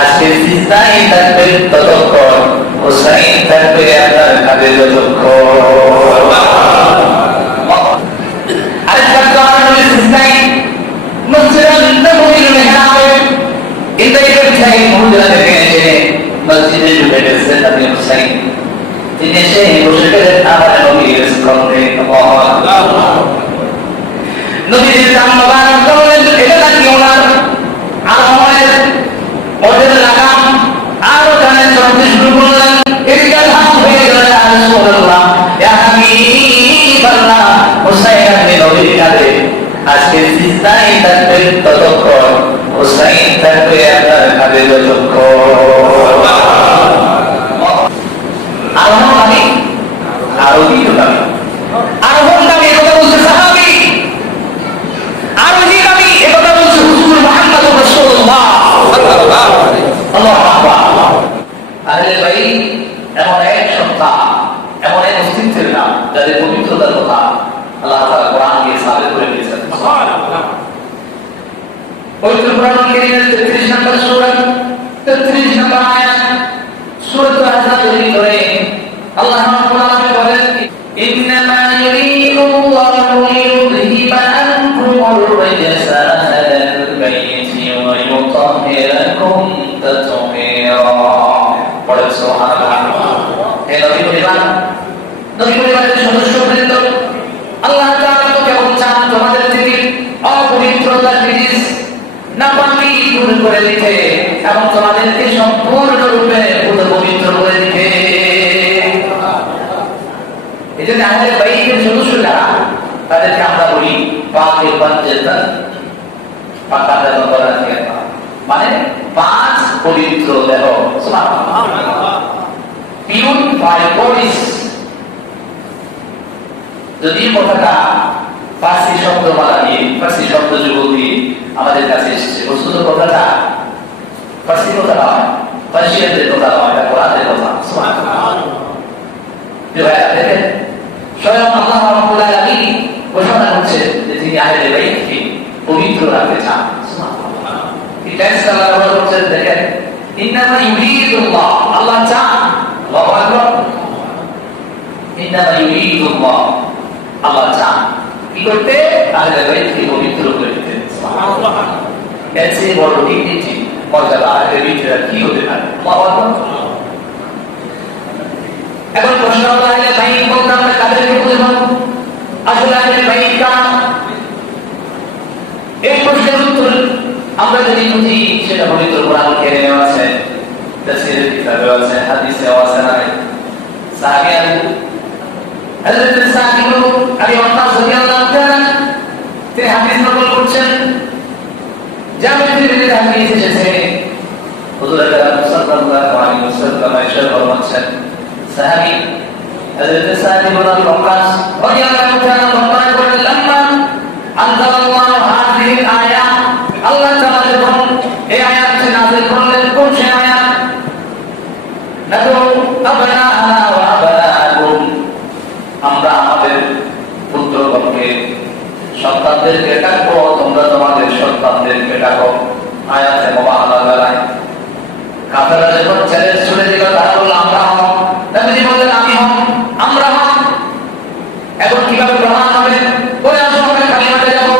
আজকে সিজদায় থাকবেন ততক্ষণ, হুসাইন থাকবে আপনার কাঁধে যতক্ষণ। আরেকবার তো আমরা নবী সিজদায় মসজিদুল নববীর মেহরাবে ইন্দাইবের ঠাই মুহূর্তে থেকে এসে মসজিদে ঢুকে গেছেন নবী হুসাইন। তিনি এসে বসে গেলেন আমার নবীর স্কন্ধে। নবীর নাম মোবারক করলেন, এটা নাকি ওনার আমলের ওদের লাগাম আরো কানে চলতে শুরু করলেন। এদিকে হাত হয়ে গেল, ইয়া রাসূলুল্লাহ, ইয়া হাবিবাল্লাহ, হুসাইন আপনি নবীর কাঁধে আজকে সিজদায় থাকবেন ততক্ষণ, হুসাইন থাকবে আপনার কাঁধে যতক্ষণ। আরোহণ দামি, আরোহী দামি, আরোহণ দামি কথা বলছে সাহাবী, আরোহী দামি কথা বলছে হুজুর মুহাম্মদ রাসূলুল্লাহ সাল্লাল্লাহু আলাইহি ওয়াসাল্লাম। আল্লাহু আকবার। আহলে বাইত এমন এক সত্তা, এমন এক অস্তিত্বের নাম যাদের পবিত্রতার কথা আল্লাহ তাআলা কোরআন দিয়ে সাবিত করে দিয়েছেন। সুবহানাল্লাহ। পবিত্র কোরআন কারীমের 33 নম্বর সূরা, 33 নম্বর আয়াত, সূরা আহজাবের ভিতরে আল্লাহ রাব্বুল আলামিন বলেন, ইন্নামা ইউরিদুল্লাহু লিইউযহিবা আনকুমুর রিজসা আহলাল বাইতি ওয়া ইউতাহহিরাকুম তাতহীরা। পড়ে সুবহানাল্লাহ। হে নবী পরিবার, নবী পরিবারের সদস্যবৃন্দ, আল্লাহ তাআলা তো কেবল চান তোমাদের থেকে অপবিত্রতার জিনিস নাপাকি দূর করে দিতে এবং তোমাদেরকে সম্পূর্ণরূপে পবিত্র করে দিতে। এই জন্য আমাদের বাইকের সদস্যরা তাদেরকে আমরা বলি পাকে পঞ্চেতন, মানে 5 পবিত্র দেহ। Purified bodies. যদি কথাটা ফার্সি শব্দমালা দিয়ে, ফার্সি শব্দ যুগল দিয়ে আমাদের কাছে এসেছে, বস্তুত কথাটা ফার্সি কথা নয়, পার্সিয়ানদের কথা নয়, এটা কোরআনের কথা। দেখেন, স্বয়ং আল্লাহ রাব্বুল আলামিন ঘোষণা করছেন যে তিনি আহলে বাইতকে পবিত্র রাখতে চান। সুবহানাল্লাহ। এই টেক্সট আল্লাহ ব্যবহার করছেন, দেখেন, ইন্নামা ইউরিদুল্লাহ, আল্লাহ চান। আল্লাহু আকবার। ইন্নামা ইউরিদুল্লাহ, আল্লাহ চান কি করতে? আহলে বাইতকে পবিত্র করে দিতে। সুবহানাল্লাহ। এর চেয়ে বড় ডিগনিটি, মর্যাদা আহলে বাইতের কি হতে পারে? আল্লাহু আকবার। এখন প্রশ্ন হলো, আহলে বাইত বলতে আমরা কাদেরকে বুঝাবো? আসলে আহলে বাইত কারা? এই প্রশ্নের উত্তর আমরা যদি বুঝি সেটা পবিত্র কোরআন কারীমে আছে, তাফসীরের কিতাবে আছে, হাদিসে আছে। না সাহাবী হযরত সাঈদ ইবনে আবি ওয়াক্কাস রাদিয়াল্লাহু তাআলা তিনি হাদিস নকল করছেন, জামিল তিরমিজির হাদিস এসেছে, হুজুর আকরাম সাল্লাল্লাহু আলাইহি ওয়াসাল্লাম ইরশাদ ফরমাচ্ছেন, সাহাবী হযরত সাঈদ ইবনে আবি ওয়াক্কাস রাদিয়াল্লাহু তাআলা বর্ণনা করেন, লাম্মা আনজালাল্লাহু হাযিহিল আয়াত, আল্লাহ তাআলা যখন এই আয়াতটি নাযিল করলেন, কোন সেই আয়াত? নাদু আবনাআনা ওয়া আবনাআকুম, আমরা আমাদের পুত্রগণকে, সন্তানদেরকে ডাকবো, তোমরা তোমাদের সন্তানদেরকে ডাকো। আয়াতে মুবাহালা বেলায় কাফেররা যখন চ্যালেঞ্জ ছুড়ে দিল, তারা বলল আমরা হব। নবীজি বললেন আমি হব, আমরা হব। এখন কিভাবে প্রমাণ হবে? বলে আসো আমরা কালিমাতে যাব,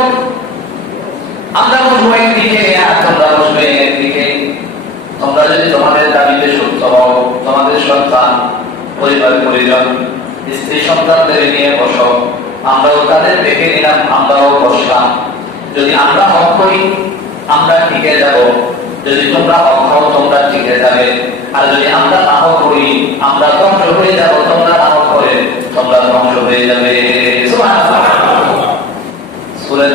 আমরা বসবো একদিকে আর তোমরা বসবে একদিকে। তোমরা যদি তোমাদের দাবিতে সত্য হও, তোমাদের সন্তান, পরিবার পরিজন, স্ত্রী সন্তানদের নিয়ে বসো, আমরাও তাদের দেখে নিলাম, আমরাও বসলাম। যদি আমরা হক করি আমরা টিকে যাব, যদি তোমরা হক হও তোমরা টিকে যাবে। আর যদি আমরা না হক করি আমরা ধ্বংস হয়ে যাব, তোমরা না হক করে তোমরা ধ্বংস হয়ে যাবে। সুবহানাল্লাহ। শুনেন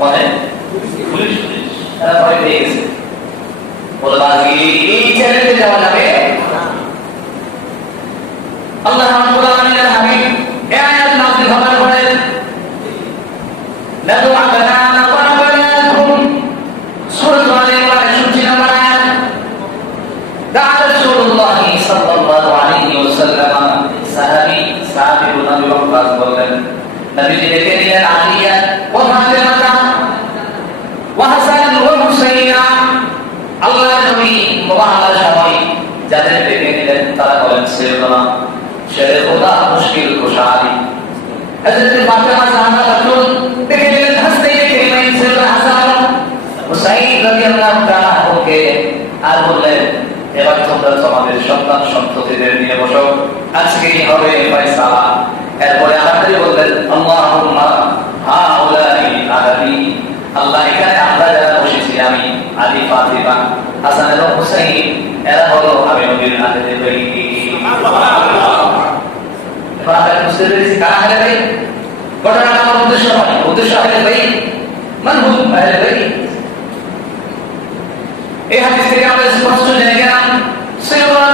মনে পুলিশ এরা ভয় পেয়ে গেছে, বলবা এই চ্যালেঞ্জে যাওয়া যাবে। আল্লাহ রাব্বুল আলামিনের হাবিব এই আয়াত নাযিল হওয়ার পরে নাদু আবনানা ওয়া আবনাকুম, সূরা আল ইমরান 61 নম্বর আয়াত। দাআ রাসূলুল্লাহ সাল্লাল্লাহু আলাইহি ওয়াসাল্লাম, সাহাবী সাঈদ ইবনে আবি ওয়াক্কাস বলেন, নবীজি ডেকে নিলেন আলিয়া ওয়া ফাতিমা ওয়া হাসান ওয়া হুসাইনা। আল্লাহর নবী হযরত ফাতেমা জাহরা বাতুল দেখে গেলেন হাসতে দেখে সাইয়েদনা হাসান হুসাইন রাদিয়াল্লাহু তাআলা ওকে আর বললেন এবার তোমরা তোমাদের সন্তান সন্ততিদের নিয়ে বসো, আজকেই হবে ফয়সালা। এরপরে আমাদের বললেন আল্লাহুম্মা হাউলাই আলী, আল্লাহ এখানে আমরা যারা বসেছি আমি আলী ফাতিমা হাসান এবং হুসাইন এরা হলো আমি নবীর আহলে বাইত। এবার আমরা বুঝতে পেরেছি কারা আহলে বাইত। ঘটনাটা আমার উদ্দেশ্য আহলে বাইত মান হুম আহলে বাইত। এই হাদিস থেকে আমরা স্পষ্ট জেনে গেলাম সাইয়্যিদুনা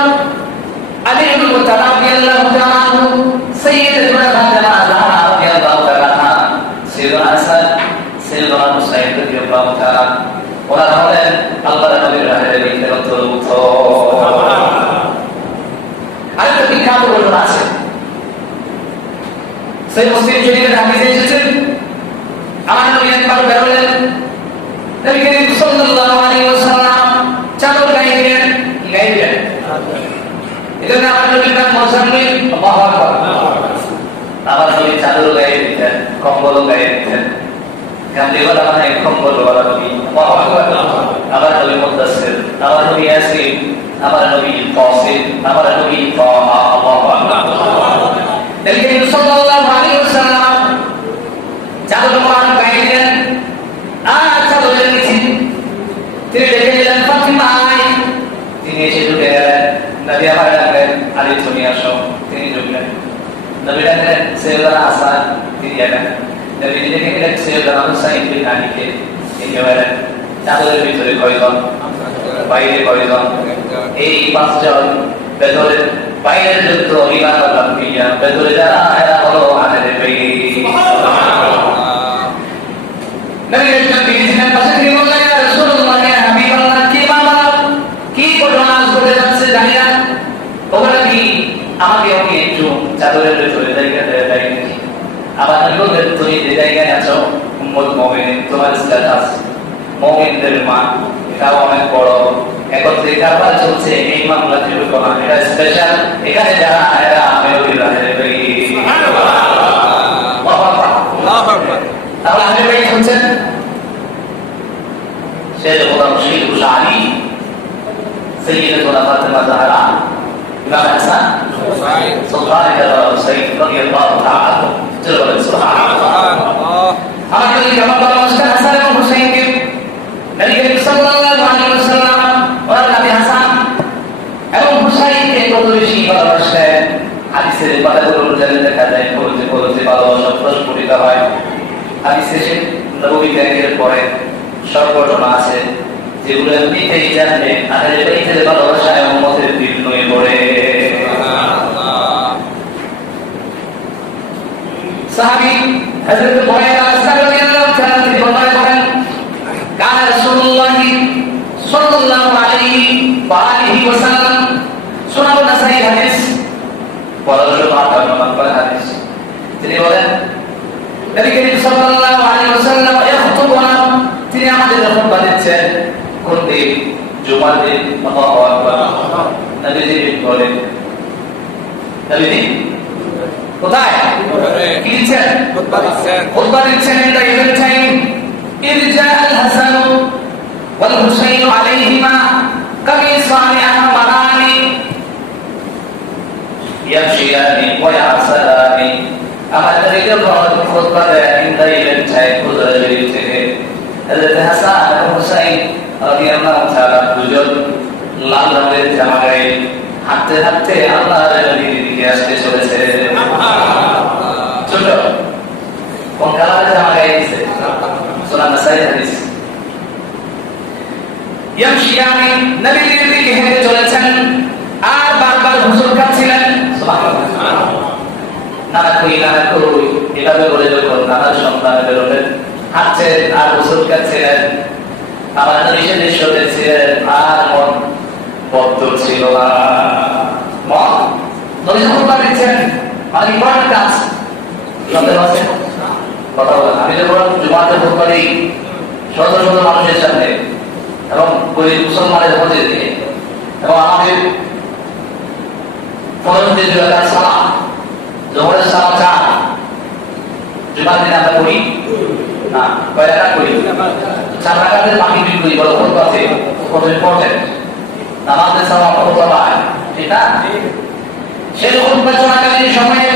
আলী ইবনে আবি তালিব রাদিয়াল্লাহু তাআলা আনহু, সাইয়্যিদাতুনা ফাতিমা জাহরা রাদিয়াল্লাহু তাআলা আনহা, সাইয়্যিদুনা হাসান, সাইয়্যিদুনা হুসাইন রাদিয়াল্লাহু তাআলা ওনারা হলেন আল্লাহর নবীর আহলে বাইতের অন্তর্ভুক্ত। আরেকটা বিখ্যাত ঘটনা আছে, সেই মুসলিম শরীফের হাদিসে এসেছে আমার নবী একবার বেরোলেন, নবী করিম সাল্লাল্লাহু আলাইহি ওয়াসাল্লাম চাদর গায়ে দিলেন। কি গায়ে দিলেন? এজন্য আমার নবীর নাম মুসাম্মিল। আল্লাহু আকবার। আমার নবী চাদর গায়ে দিতেন, কম্বল গায়ে দিতেন। কামলিওয়ালা মানে কম্বলওয়ালা নবী। আল্লাহু আকবার। আমার নবী মুদাসসির, আমার নবী ইয়াসিন, আমার নবী তাসির, আমার নবী তাহা। আল্লাহু আকবার। নবী করিম সাল্লাল্লাহু আলাইহি ওয়াসাল্লাম চাদর মোবারক গায়ে দিলেন। আচ্ছা বলে নিছি, তিনি দেখে নিলেন ফাতিমা আয়, তিনি এসে ঢুকে গেলেন। নবী আবার ডাকলেন আলী তুমি আসো, তিনি ঢুকলেন। নবী ডাকলেন সাইয়্যিদনা হাসান, তিনি এলেন। নবী দেখে নিলেন সাইয়্যিদনা হুসাইন বিন আলীকে, তিনি এলেন। চাদরের ভিতরে কয়জন, বাইরে কয়জন? এই পাঁচজন। ভেতরে বাইরের যুদ্ধ ইমান আল্লাহ দিয়া, ভেতরে যারা এরা হলো আহলে বাইত। নবী একজন বিজনেসম্যান পাশে থেকে বললেন ইয়া রাসূলুল্লাহ ইয়া হাবিবাল্লাহ, কি মামলা, কি ঘটনা ঘটে যাচ্ছে জানি না, ওখানে কি আমাকে ওকে একটু চাদরের ভিতরে জায়গা দেয় তাই নাকি? আবার নবী বললেন তুমি যে জায়গায় আছো উম্মুল মুমিনিন, তোমার স্ট্যাটাস মুমিনদের মা, এটাও অনেক বড়। একত্রে কারবার চলছে, এই মামলা শুরু করা এটা স্পেশাল। এখানে যারা এরা আমি নবীর আহলে বাইত। আল্লাহু আকবার। তাহলে আহলে বাইত হচ্ছেন সাইয়্যিদুনা মুশরিকুল আলী, সাইয়্যিদাতুনা ফাতিমা জাহরা, ইমাম হাসান, হুসাইন, সুলতান হুসাইন রাদিয়াল্লাহু তাআলা আনহু। সুবহানাল্লাহ। আমার নবী কেমন ভালোবাসতেন হাসান এবং হুসাইনকে। নবী করিম সাল্লাল্লাহু আলাইহি ওয়াসাল্লাম ওনার নাতি হাসান এবং হুসাইনকে কত বেশি ভালোবাসতেন। হাদিসের কথাগুলো অনুযায়ী দেখা যায় বলতে ভালোবাসা প্রস্ফুটিত হয়। হাদিসে নবী ত্যাগের পরে সব ঘটনা আছে যেগুলো এমনিতেই জানলে আহলে বাইতের ভালোবাসায় উম্মতের দিল নয়ে পড়ে। সাহাবী হযরত বুরায়দা রাদিয়াল্লাহু তাআলা তিনি বলেন কানা রাসূলুল্লাহ সাল্লাল্লাহু আলাইহি ওয়া আলিহি ওয়াসাল্লাম, সুনান নাসাই হাদিস 1252 নম্বর হাদিস। তিনি বলেন নবী করিম সাল্লাল্লাহু আলাইহি ওয়াসাল্লাম ইখতুবুনা, তিনি আমাদের খুতবা দিচ্ছেন কোন দিন? জুমার দিন। আল্লাহু আকবার। নবীজি বলেন, নবীজি কোথায় কি দিচ্ছেন? খুতবা দিচ্ছেন। খুতবা দিচ্ছেন in the event time ইরজা Al Hasan ওয়াল হুসাইন আলাইহিমা কামিসানি আহমারানি ইয়ামশিয়ানি ওয়া ইয়াসালানি। আমার নবী যখন খুতবা দেন ইন দ্য ইভেন্ট টাইম হুজুর শরীফ থেকে, হযরত হাসান এবং হুসাইন রাদিয়াল্লাহু তাআলা দুজন লাল রঙের জামা গায়ে হাঁটতে হাঁটতে আল্লাহর নবীর দিকে আসতে চলেছে। ছোট কোন কালারের জামা গায়ে দিয়েছে? সুনান নাসাই হাদিস। ইয়ামশিয়ানি, নবীর দিকে হেঁটে চলেছেন আর বারবার হুজুর কাঁদছিলেন। সুবহানাল্লাহ। নানা কই এভাবে বলে যখন নানার সন্তান বেরোলেন হাঁটছেন আর হুজুর কাঁদছিলেন, আমার নবী সে দৃশ্য দেখছিলেন আর মন বদ্ধ ছিল না। মন নবী খুতবা দিচ্ছেন, মানে ইম্পর্টেন্ট কাজ সন্দেহ আছে কথা বলেন। আমি যখন জুমাতে খুতবা দিই শত শত মানুষের সামনে এবং গরিব মুসলমানের মধ্যে দিয়ে, এবং আমাদের ফরজ যে দুই রাকাত সালাত, যোহরের সালাত 4, জুমার দিন আমরা পড়ি না, কয় রাকাত পড়ি? 4 রাকাতের বাকি করি, বড় খুতবা আছে, কত ইম্পর্টেন্ট। নামাজের সওয়াব কত পায়, ঠিক না? সেই খুতবা চলাকালীন সময়ে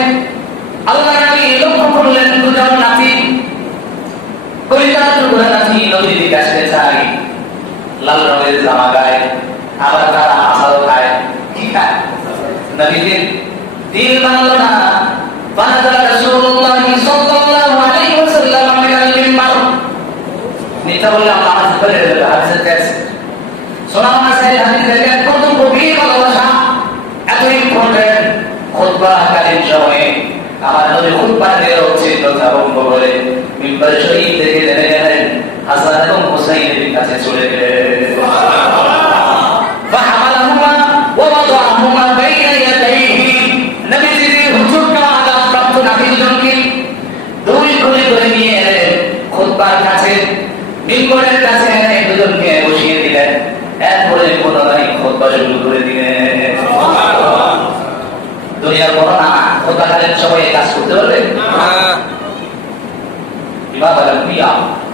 আল্লাহ নবী লক্ষ্য করলেন দুজন নাতি পরিচালিত করে নাতি নদীর দিকে আসতে চায়, লাল রঙের জামা গায়ে, আবার তারা আসারও খায়, ঠিক আছে? নবীজির দিল মানল না। ফানাজালা রাসূলুল্লাহ সাল্লাল্লাহু আলাইহি ওয়াসাল্লাম মিনাল মিম্বার, নিতে বললে আমরা নামাজ পড়ে হাদিসের কাছে শোনানো আছে। হাদিস থেকে কত গভীর ভালোবাসা, এত ইম্পর্টেন্ট। খুতবাকালীন সময়ে আমার নবী খুতবা দিয়ে হচ্ছে কথা বলবো বলে মিম্বার শরীফ থেকে নেমে গেলেন, হাসান এবং হুসাইনের কাছে চলে গেলেন। ফাহামালাহুমা ওয়া ওয়াদাহুমা বাইনা ইয়াদাইহি, নবীজি হুজুরকে আলাদা প্রাপ্ত নাতি দুজনকে দুই কোণে করে নিয়ে এলেন খুতবার কাছে, মিম্বরের কাছে এনে দুজনকে বসিয়ে দিলেন। এরপরে পুনরায় খুতবা শুরু করে দিলেন। দুনিয়ার বর্ণনা খুতবাকালীন সময়ে কাজ করতে পারবে? ইমাম আল-আম্বিয়া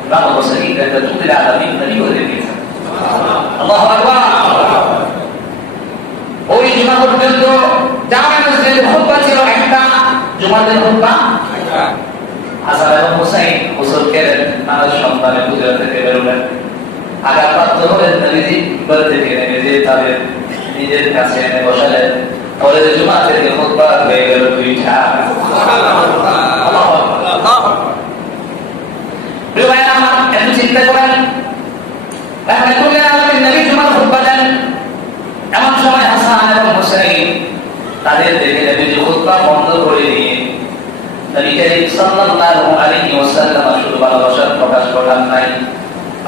ইমাম মুরসালিন রাহমাতুল্লাহি আলাইহি নবী বলে দিয়েছেন। আল্লাহু আকবার। ওই জুমা পর্যন্ত জামে মসজিদে খুতবা ছিল একটা, জুমার দিন খুতবা একটা। হাসান এবং হুসাইন গোসল করেন, তার সন্তানে গুজরাট থেকে বেরোলেন, আঘাতপ্রাপ্ত হলেন। নবীজি মিম্বার থেকে নেমে যে তাদের নিজের কাছে এনে বসালেন। পরে জুমা থেকে খুতবা হয়ে গেল দুইটা। আল্লাহু আকবার। প্রিয় ভাই আমার, একটু চিন্তা করেন, রাহমাতুল্লাহ আলাইহি নবী জুমার খুতবা দেন, এমন সময় হাসান এবং হুসাইন তাদের দেখে নবীজি খুতবা বন্ধ করে দিয়ে নবী করিম সাল্লাল্লাহু আলাইহি ওয়াসাল্লাম শুধু ভালোবাসার প্রকাশ করেন নাই,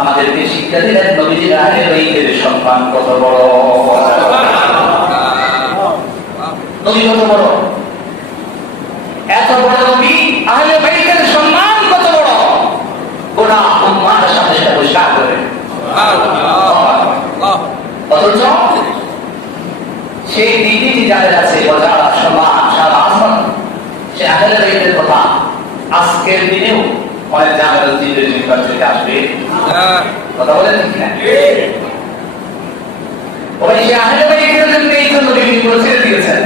আমাদেরকে শিক্ষা দিলেন নবীজির আহলে বাইতের সম্মান কত বড়। নবী কত বড়, এত বড় নবী, আহলে বাইতের সম্মান কত বড়, গোটা উম্মাহর সাথে সেটা পরিষ্কার করে। অথচ সেই নীতি যাদের আছে যারা সম্মান সারা আসমান, সে আহলে বাইতের কথা আজকের দিনেও অনেক জামের মসজিদের মিম্বার থেকে আসবে, কথা বলেন ঠিক না? ওই সে আহলে বাইতের জন্য এই জন্য নবী ছেড়ে দিয়েছেন,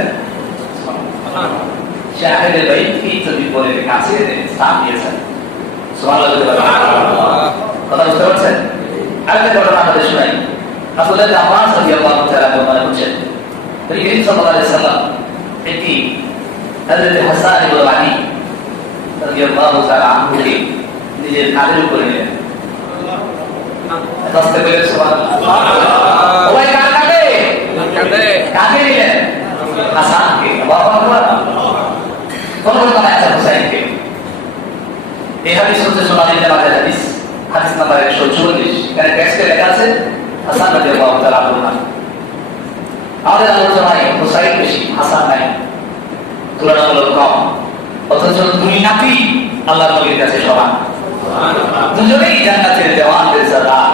সে আহলে বাইতকে নবী বলে কাছে স্থান দিয়েছেন। সুবহানাল্লাহ, কথা বুঝতে পারছেন? আরেকটা ঘটনা আমাদের শোনাই। আব্দুল্লাহ ইবনে আব্বাস রাদিয়াল্লাহু তাআলা বর্ণনা করছেন, নবী করিম সাল্লাল্লাহু আলাইহি ওয়াসাল্লাম একটি হযরত হাসান ইবনে আলী রাদিয়াল্লাহু তাআলা আনহুকে নিজের কাঁধের উপরে নিলেন। আস্তে করে সুবহানাল্লাহ, ওই কাঁধে কাঁধে নিলেন হাসানকে। আল্লাহু আকবার। কোন কোন আছে হুসাইনকে? এই হাদিস হচ্ছে সুনান ইবনে মাজাহ হাদিস, হাদিস নাম্বার 144। এখানে টেক্সটে লেখা আছে হাসান রাদিয়াল্লাহু তাআলা আনহু। আমাদের আলোচনায় হুসাইন বেশি, হাসান নাই, তুলনামূলক কম। অথচ দুই নাতি আল্লাহর নবীর কাছে সমান, দুজনেই জান্নাতের দেওয়ানদের সরদার,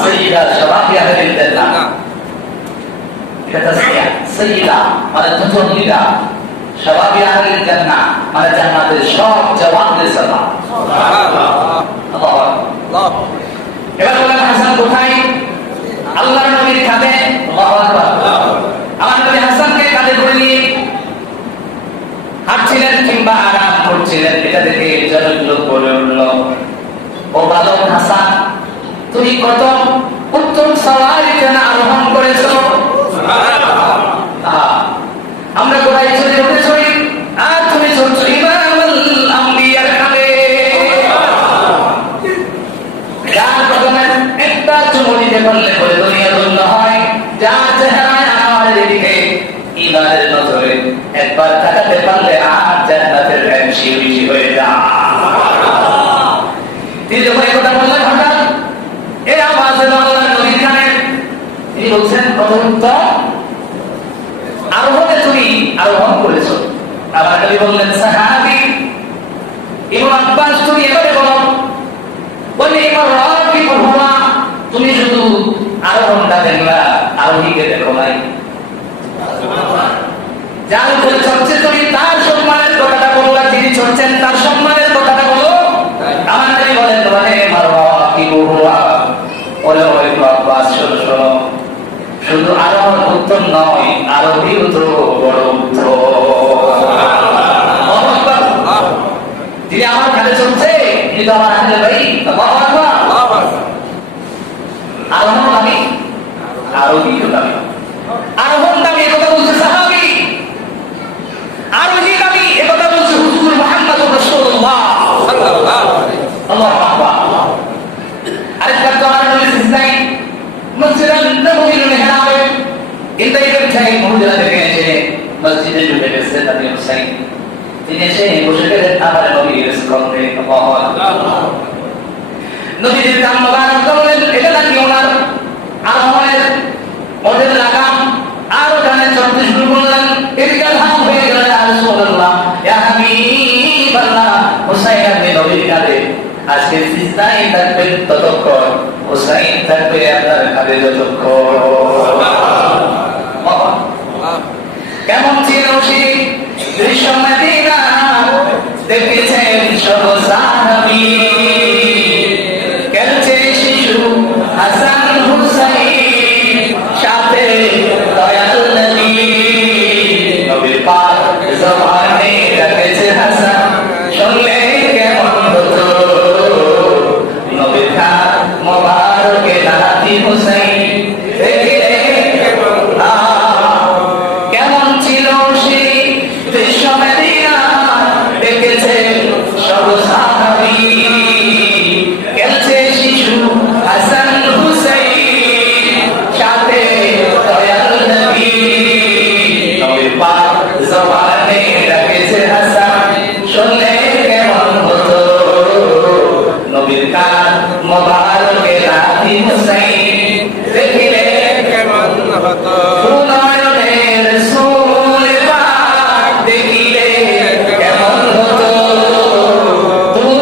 সাইয়্যিদা শাবাবি আহলিল জান্নাহ। এটা তাসমিয়া, সাইয়্যিদা মানে দুজনীরা, শাবাবি আহলিল জান্নাহ মানে জান্নাতের সব জওয়ানদের সরদার। সুবহানাল্লাহ, আল্লাহু আকবার। এবার বলেন হাসান কোথায়? আল্লাহর নবীর কাঁধে। আল্লাহু আকবার। আমার নবী হাসানকে কাঁধে করে নিয়ে হাঁটছিলেন কিংবা আরাম করছিলেন, এটা দেখে জনলোক বলে উঠল, ও বালক হাসান, তুমি কত উত্তম সওয়ারিতে না আরোহণ করেছ। আমরা কোথায় চলে উঠেছি আর তুমি চলছো ইমামুল আম্বিয়ার কাঁধে। যার কদমে একটা চুমু দিতে পারলে বলে দুনিয়া ধন্য হয়, যার চেহারায় আমার দিকে ইমানের নজরে একবার তাকাতে পারলে আর জান্নাতের এমসি বেশি হয়ে যায়। তিনি যখন এই কথা বললেন, হঠাৎ এই আওয়াজ এলো আল্লাহর নবীর কানে। তিনি বলছেন, প্রথমত আরোহণে তুমি আরোহণ করেছো। আমার নবী বললেন, সাহাবী ইবনে আব্বাস, তুমি এবারে বলো, বলে এবার রাবি হুয়া, তুমি শুধু আরোহণটা দেখলা, আরোহীকে দেখো নাই। যার উপরে চলছে তুমি তার সম্মানের কথাটা বললা, যিনি চলছেন তার সম্মানের কথা হাতে চলছে, তিনি তো আমার হাতে ভাই। আরোহণ দামি, আরোহীও দামি। আরোহণ দামি এ কথা বলছে সাহাবী, আরোহী দামি এ কথা বলছে হুজুর মুহাম্মদুর রাসূলুল্লাহ সাল্লাল্লাহু আলাইহি ওয়াসাল্লাম। আল্লাহু আকবার। আরেকবার তো আমার নবী সিজদায় মসজিদুন নববীর মিহরাবে ইন্তাইবের ঠাই মুহজরা থেকে এসে মসজিদে ঢুকে গেছেন নবী হুসাইন। তিনি এসে বসে গেলেন আমার নবীর স্কন্ধে। আল্লাহু আকবার। নবীর কান মোবারক করলেন, এটা নাকি ওনার আরোহণের ওদের লাগাম। আর ওখানে চলতে শুরু করলেন, এদিকে ধাম হয়ে গেল ইয়া রাসূলুল্লাহ, ইয়া হাবিবাল্লাহ। হুসাইন আপনি নবীর কাঁধে আজকে সিজদায় থাকবেন ততক্ষণ, হুসাইন থাকবে আপনার কাঁধে যতক্ষণ। কেমন ছিল সেই দৃশ্য মদিনা দেখেছেন সব সাহাবী। খেলছে শিশু হাসান হুসাইন, সাথে দয়াল নবী। নবীর পাক জবানে রেখেছে হাসান, শুনলে কেমন হতো নবীর খান মোবারকে নাতি হুসাইন। কেমন ছিল সেই দৃশ্য মদিনা দেখেছেন সব সাহাবী। খেলছে শিশু হাসান হুসাইন, সাথে দয়াল নবী। নবীর পাক জবানে রেখেছে হাসান, শুনলে কেমন হতো নবীর কান মোবারকে নাতি হুসাইন। দেখিলে কেমন হতো নয়নের রাসূল পাক, দেখিলে কেমন হতো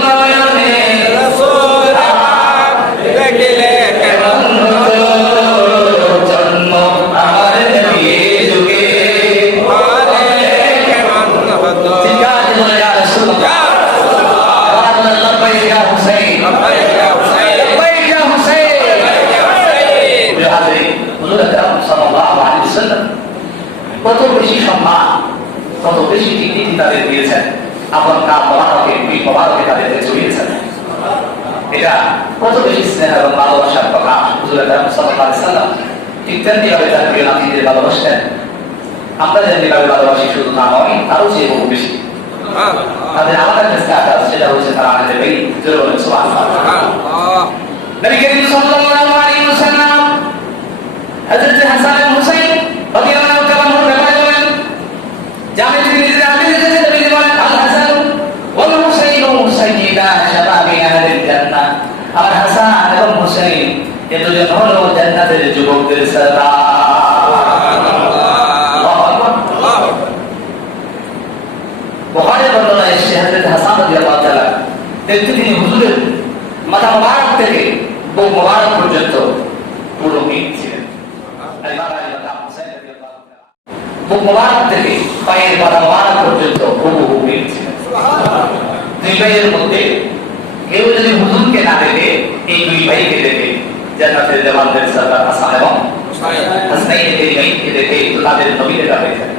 নয়নের রাসূল পাক, দেখিলে কেমন হতো। জন্ম আমার নবীর যুগে, কেমন হতো। চিৎকার করে ইয়া রাসূলুল্লাহ, লব্বাইক ইয়া হুসাইন, লব্বাইক ইয়া হুসাইন, লব্বাইক ইয়া হুসাইন। হুজুর আকরাম সাল্লাল্লাহু আলাইহি ওয়াসাল্লাম কত বেশি সম্মান, কত বেশি ডিগনিটি তাদের দিয়েছেন, আপন কাম মোবারকে দুই মোবারকে তাদেরকে জড়িয়েছেন। এটা কত বেশি স্নেহ এবং ভালোবাসার কথা। হুজুর আকরাম সাল্লাল্লাহু আলাইহি ওয়াসাল্লাম ঠিক তেমনিভাবে তার প্রিয় নাতিদের ভালোবাসতেন। আমরা যেভাবে ভালোবাসি শুধু তা নয়, তারও চেয়ে বহু বেশি। তাদের আলাদা একটা স্ট্যাটাস, সেটা হচ্ছে তারা আমাদের ভাই। জোরে বলেন সুবহানাল্লাহ। নবী করিম সাল্লাল্লাহু আলাইহি ওয়াসাল্লাম হযরত হাসান এবং হুসাইন রাদিয়াল্লাহু তাআলা আনহুর ব্যাপারে বলেন, জামে তিরমিজির হাদিসে এসেছে, নবী বলেন আল হাসান ওয়াল হুসাইন সাইয়্যিদা শাবাবি আহলিল জান্নাহ। আর হাসান এবং হুসাইন এ দুজন হলো জান্নাতের যুবকদের সরদার। আল্লাহু আকবার। বুখারীর বর্ণনায় এসেছে হযরত হাসান রাদিয়াল্লাহু তাআলা দেখতে তিনি হুজুরের মাথা মোবারক থেকে বুক মোবারক পর্যন্ত পুরো মিট ছিলেন। বুক মোবারক থেকে পায়ের পাতা মোবারক পর্যন্ত হুবহু মিট ছিলেন। দুই ভাইয়ের মধ্যে কেউ যদি হুজুরকে না দেখে, এই দুই ভাইকে দেখে, জান্নাতের জওয়ানদের সরদার হাসান এবং হাসাইন এই ভাইকে দেখে তো তাদের নবীর দেখা হয়ে যায়।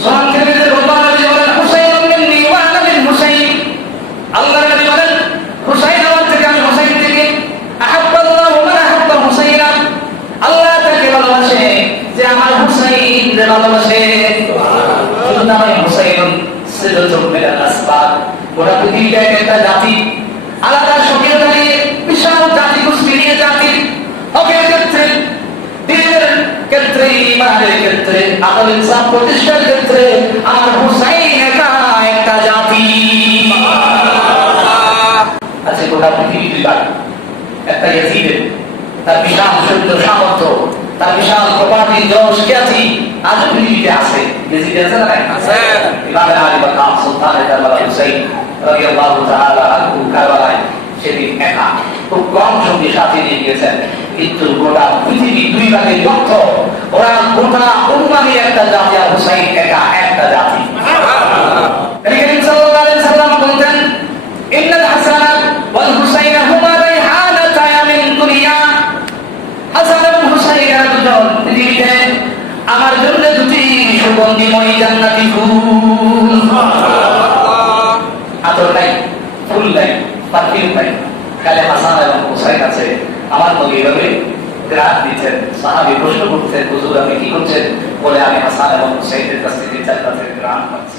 সুবহান তিরমিজির বর্ণনা নবী বলেন হুসাইন মিন্নি ওয়া আনা মিন হুসাইন। আল্লাহর নবী বলেন হুসাইন আমার থেকে, আমি হুসাইন থেকে। আহাব্বাল্লাহু মান আহাব্বা হুসাইনা, আল্লাহ তাকে ভালোবাসে যে আমার হুসাইনকে ভালোবাসে। শুধু নয়, হুসাইন সিলতুম মিনাল আসবাব, গোটা পৃথিবীটা একটা জাতি, আলাদা স্বকীয়তা নিয়ে বিশাল জাতি গোষ্ঠী নিয়ে জাতি। হকের ক্ষেত্রে, দিনের ক্ষেত্রে, ইমানের ক্ষেত্রে, আদল ইনসাফ প্রতিষ্ঠার ক্ষেত্রে আমার হুসাইন একা একটা জাতি। আছে গোটা পৃথিবী দুই ভাগ। একটা ইয়াজিদের, তার বিশাল সৈন্য সামর্থ্য, তার বিশাল প্রপার্টি, যশ, খ্যাতি আজ পৃথিবীতে আছে। ইয়াজিদ আছে না? আছে। ইমাম আলী বাকর সুলতান কারবালা হুসাইন রাদিয়াল্লাহু তাআলা আনহু কারবালায় সেদিন একা খুব কম সঙ্গে সাথে নিয়ে গেছেন, কিন্তু গোটা পৃথিবী দুই ভাগে বিভক্ত। ওরা গোটা উম্মাহের একটা জাতি, আর হুসাইন একা একটা জাতি। নবী করিম সাল্লাল্লাহু আলাইহি ওয়াসাল্লাম বলতেন ইন্নাল হাসান ওয়াল হুসাইন হুমা রাইহানাতা মিন দুনিয়া। হাসান এবং হুসাইন দুজন পৃথিবীতে আমার জন্য দুটি সুগন্ধিময় জান্নাতি ফুল। আতর নাই, পারফিউম নাই, খালি হাসান এবং হুসাইন আছে। আমার নবী এভাবে গ্রাহক দিচ্ছেন। সাহাবী প্রশ্ন করছেন, হুজুর আপনি কি করছেন? বলে আমি হাসান এবং হুসাইনের কাছ থেকে জান্নাতের গ্রাহক পাচ্ছি।